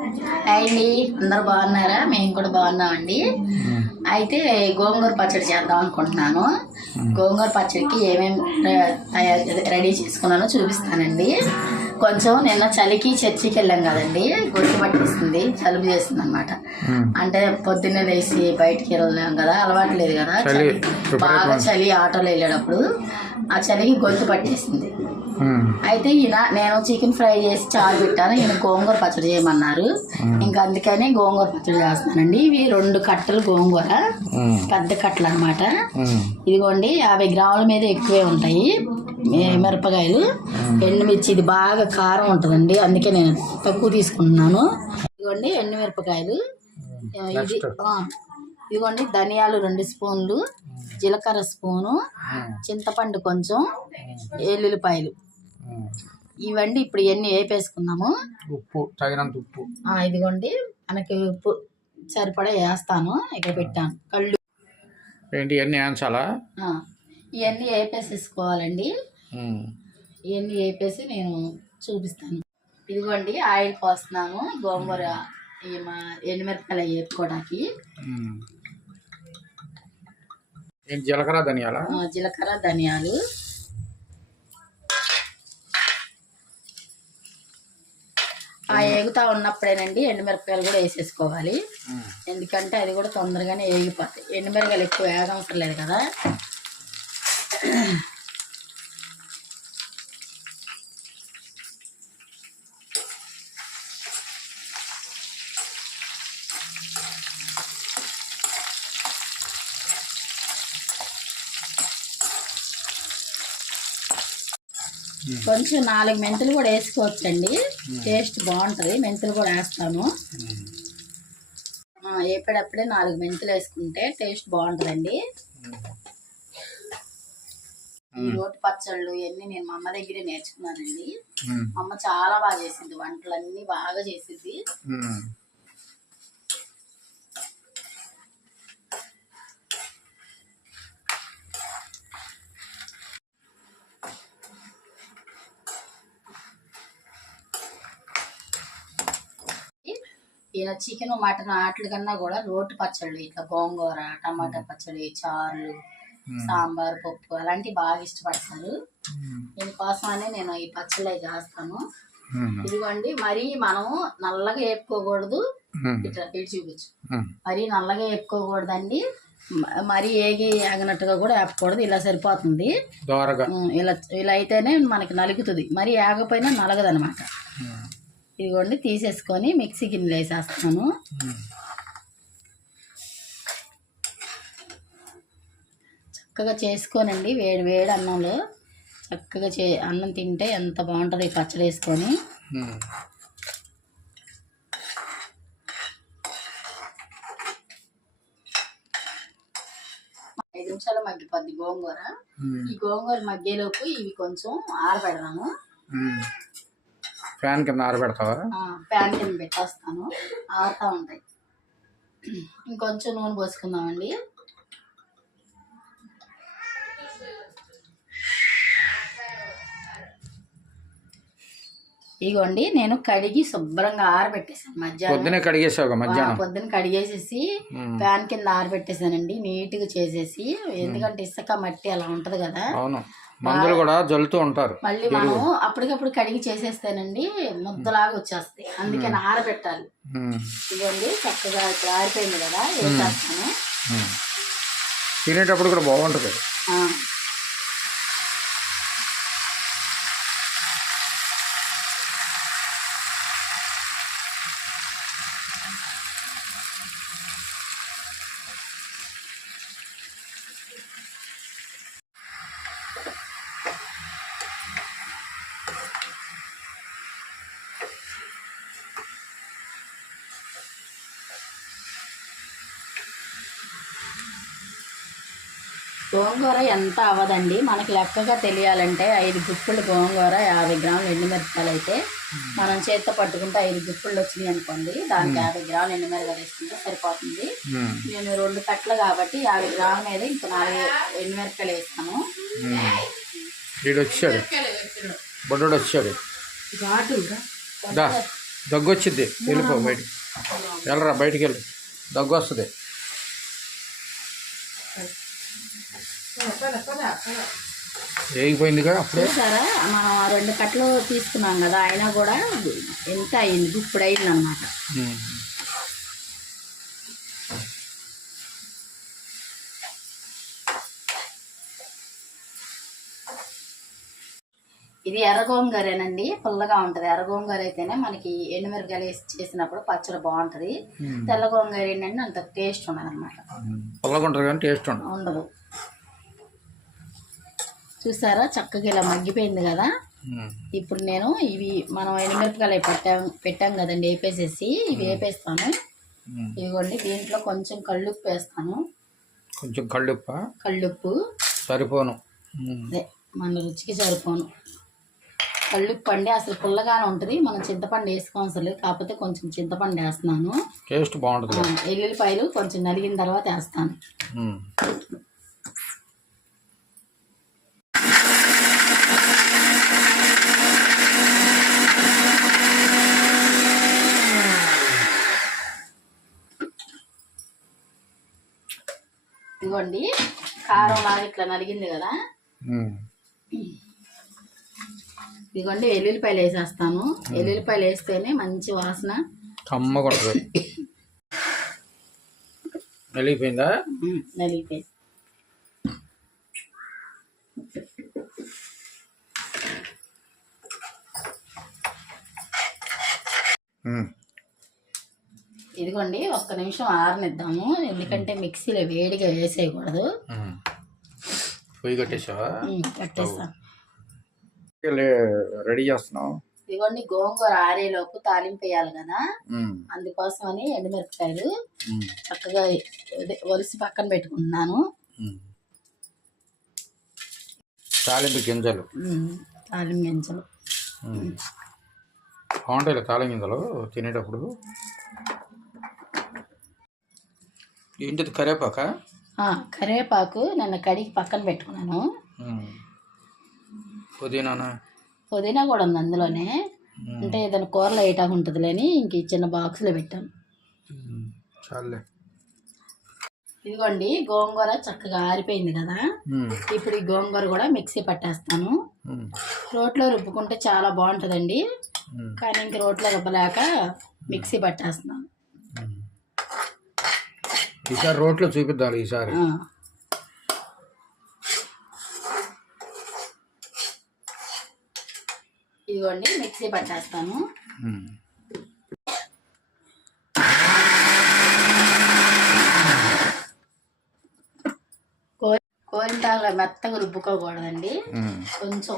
Hi అండి, అందరు బాగున్నారా? మేము కూడా బాగున్నామండి. అయితే గోంగూర పచ్చడి చేద్దాం అనుకుంటున్నాను. గోంగూర పచ్చడికి ఏమేమి రెడీ చేసుకున్నానో చూపిస్తానండి. కొంచెం నిన్న చలికి చర్చికి వెళ్ళాం కదండి, గొంతు పట్టేస్తుంది, జలుబు చేస్తుంది అనమాట. అంటే పొద్దున్నే లేచి బయటికి వెళ్ళాం కదా, అలవాటు లేదు కదా, బాగా చలి ఆటోలో వెళ్ళేటప్పుడు ఆ చలికి గొంతు పట్టేసింది. అయితే నేను చికెన్ ఫ్రై చేసి చారు పెట్టాను, ఈయన గోంగూర పచ్చడి చేయమన్నారు. ఇంకా అందుకని గోంగూర పచ్చడి చేస్తానండి. ఇవి 2 కట్టలు గోంగూర, పెద్ద కట్టలు అనమాట. ఇదిగోండి 50 గ్రాముల మీద ఎక్కువే ఉంటాయి. మిరపకాయలు, ఎండుమిర్చి, ఇది బాగా కారం ఉంటుందండి, అందుకే నేను తక్కువ తీసుకుంటున్నాను. ఇదిగోండి ఎండుమిరపకాయలు, ఇదిగోండి ధనియాలు 2 స్పూన్లు, జీలకర్ర స్పూను, చింతపండు కొంచెం, ఎల్లుల్లిపాయలు. ఇవన్నీ ఇప్పుడు ఇవన్నీ వేపేసుకున్నాము. ఉప్పు తగినంత ఉప్పు. ఇదిగోండి మనకి ఉప్పు సరిపడా వేస్తాను. ఇక్కడ పెట్టాను. కళ్ళు ఏంటి ఇవన్నీ వేయించాలా? ఇవన్నీ వేపేసేసుకోవాలండి. ఇవన్నీ వేపేసి నేను చూపిస్తాను. ఇదిగోండి ఆయిల్ పోస్తున్నాను గోంగూర ఎండుమిరపకాయలు వేపుకోవడానికి. జీలకర్ర ధనియాలు, జీలకర్ర ధనియాలు, ఏగుతా ఉన్నప్పుడేనండి ఎండుమిరపకాయలు కూడా వేసేసుకోవాలి. ఎందుకంటే అది కూడా తొందరగానే వేగిపోతాయి. ఎండుమిరపకాయలు ఎక్కువ వేగవసరం లేదు కదా. కొంచెం 4 మెంతులు కూడా వేసుకోవచ్చండి, టేస్ట్ బాగుంటుంది. మెంతులు కూడా వేస్తాను. వేపేటప్పుడే 4 మెంతులు వేసుకుంటే టేస్ట్ బాగుంటుందండి. ఈ రోటి పచ్చళ్ళు ఇవన్నీ నేను మా అమ్మ దగ్గరే నేర్చుకున్నానండి. మా అమ్మ చాలా బాగా చేసింది, వంటలన్నీ బాగా చేసింది. 'ఈయన చికెన్ మటన్ వాటి కన్నా కూడా రోటి పచ్చళ్ళు, ఇట్లా గోంగూర, టమాటా పచ్చడి, చారులు, సాంబార్, పప్పు అలాంటివి బాగా ఇష్టపడతారు. దీనికోసమనే నేను ఈ పచ్చళ్ళే చేస్తాను. ఇదిగోండి, మరీ మనము నల్లగా వేపుకోకూడదు. ఇట్లా ఇటు చూపించు. మరీ నల్లగా వేపుకోకూడదండి, మరీ ఏగినట్టుగా కూడా వేపకూడదు. ఇలా సరిపోతుంది. ఇలా అయితేనే మనకి నలుగుతుంది. మరీ ఏగపోయినా నలగదు అనమాట. ఇదిగోండి తీసేసుకొని మిక్సీ గిన్నెలు వేసేస్తాను. చక్కగా చేసుకోనండి, వేడి వేడి అన్నంలో చక్కగా అన్నం తింటే ఎంత బాగుంటుంది ఈ పచ్చడి వేసుకొని. ఐదు నిమిషాలు మగ్గిపోద్ది గోంగూర. ఈ గోంగూర మగ్గేలోపు ఇవి కొంచెం ఆరబెడదాము. ఫ్యాన్ కింద ఆరబెడతావా? ఫ్యాన్ కింద పెట్టేస్తాను, ఆరుతూ ఉంటాయి. ఇంకొంచెం నూనె పోసుకుందామండి. ఇగోండి నేను కడిగి శుభ్రంగా ఆరబెట్టేసాను. మధ్యాహ్నం పొద్దున కడిగేసేసి ఫ్యాన్ కింద ఆరబెట్టేసానండి, నీట్గా చేసేసి. ఎందుకంటే ఇసుక మట్టి అలా ఉంటది కదా, మందులు కూడా జల్లుతూ ఉంటారు. మళ్ళీ మనం అప్పటికప్పుడు కడిగి చేసేస్తేనండి ముద్దలాగా వచ్చేస్తాయి, అందుకని ఆరబెట్టాలి. ఇదిగోండి చక్కగా ఇప్పుడు ఆరిపోయింది కదా, వేసేస్తాను. తినేటప్పుడు కూడా బాగుంటుంది. గోంగూర ఎంత అవ్వదండి, మనకి లెక్కగా తెలియాలంటే 5 గుప్పులు గోంగూర, 50 గ్రాములు ఎండుమిరపకాయలు అయితే మనం చేతితో పట్టుకుంటే 5 గుప్పులు వచ్చినాయి అనుకోండి, దానికి 50 గ్రాములు ఎండుమిరపకాయలు వేసుకుంటే సరిపోతుంది. నేను 2 కట్టలు కాబట్టి 50 గ్రాముల మీద ఇంకో 4 ఎండుమిరపకాయలు వేస్తాను. వచ్చాడు బొడ్డోడు వచ్చాడు. దగ్గు వచ్చిద్ది, వెళ్ళిపో బయటికి. వెళ్ళరా బయటికి వెళ్ళి, దగ్గు వస్తుంది. వేగిపోయిందిగా అప్పుడే. చూసారా మనం 2 కట్టలు తీసుకున్నాం కదా, అయినా కూడా ఎంత అయింది, ఇప్పుడు అయింది అన్నమాట. ఇది ఎర్ర గోంగూరేనండి, పుల్లగా ఉంటుంది. ఎర్ర గోంగూర అయితేనే మనకి ఎండుమిరపకాయలు వేసి చేసినప్పుడు పచ్చడి బాగుంటుంది. తెల్ల గోంగూర ఏంటంటే అంత టేస్ట్ ఉండదు అనమాట, పుల్లగా ఉంటుంది కానీ టేస్ట్ ఉండదు. చూసారా చక్కగా ఇలా మగ్గిపోయింది కదా. ఇప్పుడు నేను ఇవి మనం ఎండుమిరపకాయలు పెట్టాం కదండి, వేపేసేసి ఇవి వేపేస్తాను. ఇదిగోండి, దీంట్లో కొంచెం కళ్ళుప్పు వేస్తాను. కొంచెం కళ్ళుప్పు సరిపోను, అదే మన రుచికి సరిపోను. కళ్ళుప్పు అండి అసలు పుల్లగానే ఉంటుంది, మనం చింతపండు వేసుకోవాల్సిన లేదు, కాకపోతే కొంచెం చింతపండు వేస్తున్నాను, టేస్ట్ బాగుంటుంది. ఎల్లుల్లిపాయలు కొంచెం నలిగిన తర్వాత వేస్తాను. ఇదిగోండి, కారం లాగా ఇట్లా నలిగింది కదా. ఇదిగోండి, ఎల్లుల్లిపాయలు వేసేస్తాను. ఎల్లుల్లిపాయలు వేస్తేనే మంచి వాసన, కమ్మగా ఉంటుంది. నలిగిపోయిందా? నలిగిపోయింది. ఇదిగోండి, ఒక్క నిమిషం ఆరనిద్దాము, ఎందుకంటే మిక్సీలో వేడిగా వేసేయకూడదు. పొయ్యి కట్టేసావా? కట్టేస్తాను. రెడీ చేస్తున్నావు. ఇదిగోండి, గోంగూర ఆరేలోపు తాలింపు వేయాలి కదా, అందుకోసమని ఎండుమిరపకాయలు చక్కగా ఒలిసి పక్కన పెట్టుకుంటున్నాను. తాలింపు గింజలు బాగుంటాయి, తాలింపు గింజలు తినేటప్పుడు. ఏంటిది, కరివేపాకు నిన్న కడిగి పక్కన పెట్టుకున్నాను. పుదీనా కూడా ఉంది అందులోనే, అంటే ఏదైనా కూరలో వేయటానికి ఉంటుంది లేని ఇంక చిన్న బాక్స్లో పెట్టాను. ఇదిగోండి, గోంగూర చక్కగా ఆరిపోయింది కదా. ఇప్పుడు ఈ గోంగూర కూడా మిక్సీ పట్టేస్తాను. రోట్లో రుబ్బుకుంటే చాలా బాగుంటుందండి, కానీ ఇంక రోట్లో రుబ్బలేక మిక్సీ పట్టేస్తున్నాను. ఈసారి రోట్లో చూపిద్దాం. ఈసారి ఇదిగోండి, మిక్సీ పట్టేస్తాను. కోరింటాగా మెత్తగా రుబ్బుకోకూడదండి, కొంచెం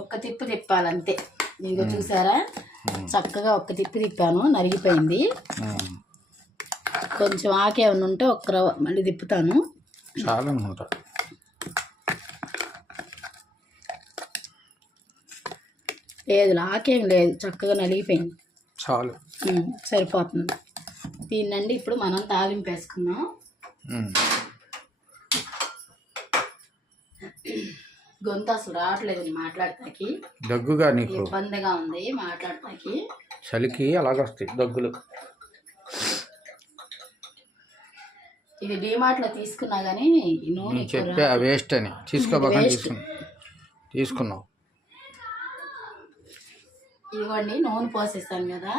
ఒక్క తిప్పు తిప్పాలంతే. ఇదిగో చూసారా, చక్కగా ఒక్క తిప్పు తిప్పాను, నలిగిపోయింది. కొంచెం ఆకేమన్నా ఉంటే మళ్ళీ తిప్పుతాను. చాలా లేదు, ఆకేం లేదు, చక్కగా నలిగిపోయింది, చాలు, సరిపోతుంది. దీన్నండి ఇప్పుడు మనం తాలింపు వేసుకున్నాం. గొంతు అసలు రావట్లేదు మాట్లాడతాకి, దగ్గుగా నీకు ఇబ్బందిగా ఉంది మాట్లాడతాకి, చలికి అలాగొస్తాయి దగ్గులు. ఇది డిమార్ట్లో తీసుకున్నా కానీ నూనె చెప్పా వేస్ట్ అని, తీసుకోబోకండి తీసుకున్నావు. ఇదిగోండి, నూనె పోసేస్తాను కదా.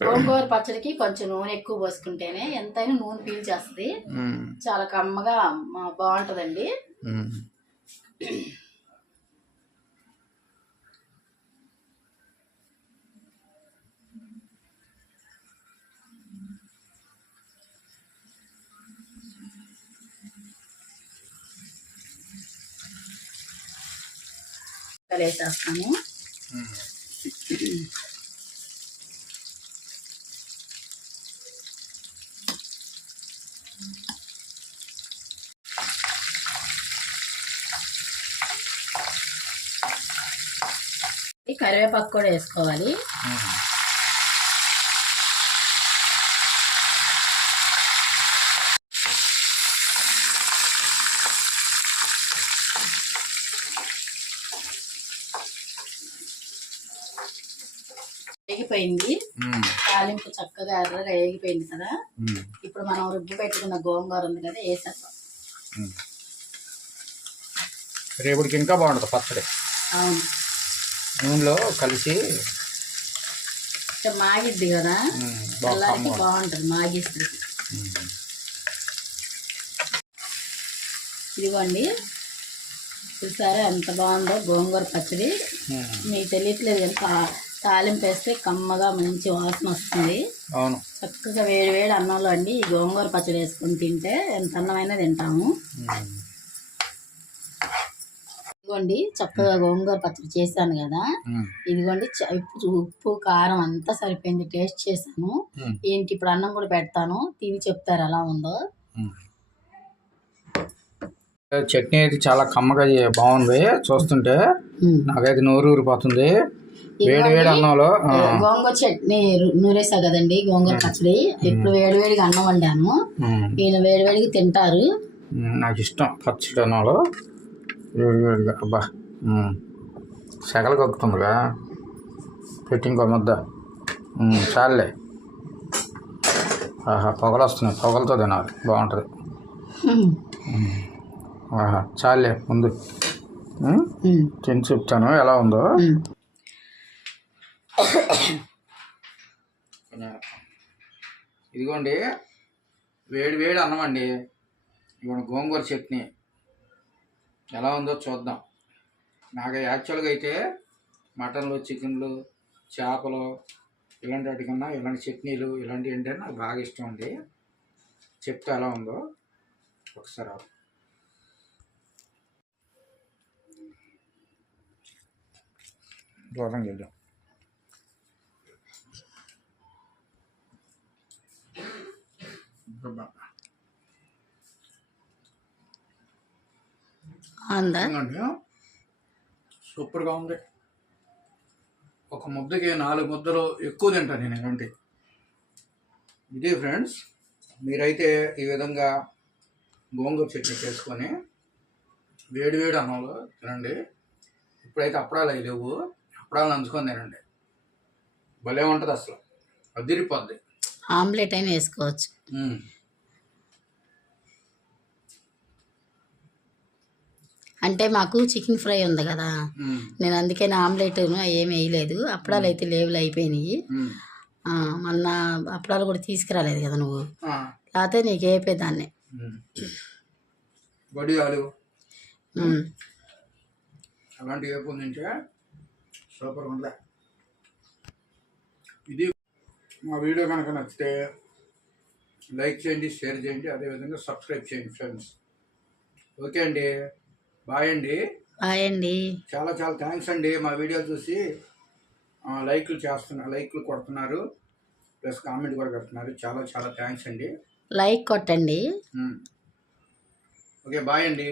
గోంగూర పచ్చడికి కొంచెం నూనె ఎక్కువ పోసుకుంటేనే ఎంతైనా నూనె పీల్చేస్తుంది, చాలా కమ్మగా బాగుంటుందండి. వేసేస్తాను. కరివేపాకు కూడా వేసుకోవాలి. వేగిపోయింది. ఉమ్, తాలింపు చక్కగా ఎర్రగా వేగిపోయింది కదా. ఉమ్, ఇప్పుడు మనం రుబ్బు పెట్టుకున్న గోంగూర ఉంది కదా, వేసేద్దాం. ఉమ్. రేపటికి ఇంకా బాగుంటుంది పచ్చడి. అవును, నూనెలో కలిసి కొంచెం మాగిద్ది కదా, బాగా పిల్లలకి కమ్మగా. బాగుంటుంది మాగిస్తుంది. ఇదిగోండి, చూసారా ఎంత బాగుందో గోంగూర పచ్చడి. మీకు తెలియట్లేదు ఎంత తాలింపు వేస్తే కమ్మగా మంచి వాసన వస్తుంది. అవును. చక్కగా వేడి వేడి అన్నంలో అండి ఈ గోంగూర పచ్చడి వేసుకొని తింటే ఎంత అన్నమైనా తింటాము. ఇదిగోండి, చక్కగా గోంగూర పచ్చడి చేశాను కదా. ఇదిగోండి, ఉప్పు కారం అంతా సరిపోయింది. టేస్ట్ చేశాను. ఈయనకి ఇప్పుడు అన్నం కూడా పెడతాను, తిని చెప్తారు ఎలా ఉందో. చట్నీ అయితే చాలా కమ్మగా బాగుంది. చూస్తుంటే నాకైతే నోరు ఊరిపోతుంది. వేడి వేడి అన్నంలో గోంగూర చట్నీ నూరేసా కదండి, గోంగూర పచ్చడి. ఇప్పుడు వేడి వేడిగా అన్నం వండాను. ఈయన వేడి వేడిగా తింటారు. నాకు ఇష్టం పచ్చడి అన్నంలో వేడి వేడిగా. అబ్బా, సెగలు కక్కుతుందిగా. పెట్టి ఇంకో ముద్ద. చాలే. ఆహా, పొగలు వస్తున్నాయి. పొగలతో తినాలి, బాగుంటుంది. ఆహా, చాలే. ముందు తిని చెప్తాను ఎలా ఉందో. ఇదిగోండి, వేడి వేడి అన్నం అండి. ఇదిగోండి గోంగూర చట్నీ ఎలా ఉందో చూద్దాం. నాకు యాక్చువల్గా అయితే మటన్లు, చికెన్లు, చేపలు ఇలాంటి వాటికన్నా ఇలాంటి చట్నీలు ఇలాంటివి అంటే నాకు బాగా ఇష్టం అండి. చెప్తే ఎలా ఉందో ఒకసారి. దూరం చేద్దాం. సూపర్గా ఉంది. ఒక ముద్దకి 4 ముద్దలు ఎక్కువ తింటాను నేను ఇలాంటి. ఇదే ఫ్రెండ్స్, మీరైతే ఈ విధంగా గోంగూర చట్నీ చేసుకొని వేడి వేడి అన్నంలో తినండి. ఇప్పుడైతే అప్పడాలు అవి లేవు, అప్పడాలు నంచుకొని తినండి. భలే ఉంటుంది అసలు, అదిరిపోద్ది. ఆమ్లెట్ అయినా వేసుకోవచ్చు. అంటే మాకు చికెన్ ఫ్రై ఉంది కదా, నేను అందుకని ఆమ్లెట్ ఏమి వేయలేదు. అప్పడాలు అయితే లేవులు అయిపోయినాయి. మొన్న అప్పడాలు కూడా తీసుకురాలేదు కదా నువ్వు, లేకపోతే నీకు వేపేదాన్ని. వడియాలు అలాంటివి వేపుకొని తింటే సూపర్గా ఉందా. ఇది మా వీడియో కనుక నచ్చితే లైక్ చేయండి, షేర్ చేయండి, అదేవిధంగా సబ్స్క్రైబ్ చేయండి ఫ్రెండ్స్. ఓకే అండి, బాయ్ అండి. బాయ్ అండి. చాలా చాలా థ్యాంక్స్ అండి. మా వీడియో చూసి లైక్లు కొడుతున్నారు, ప్లస్ కామెంట్ కూడా పెడుతున్నారు. చాలా చాలా థ్యాంక్స్ అండి. లైక్ కొట్టండి. ఓకే, బాయ్ అండి.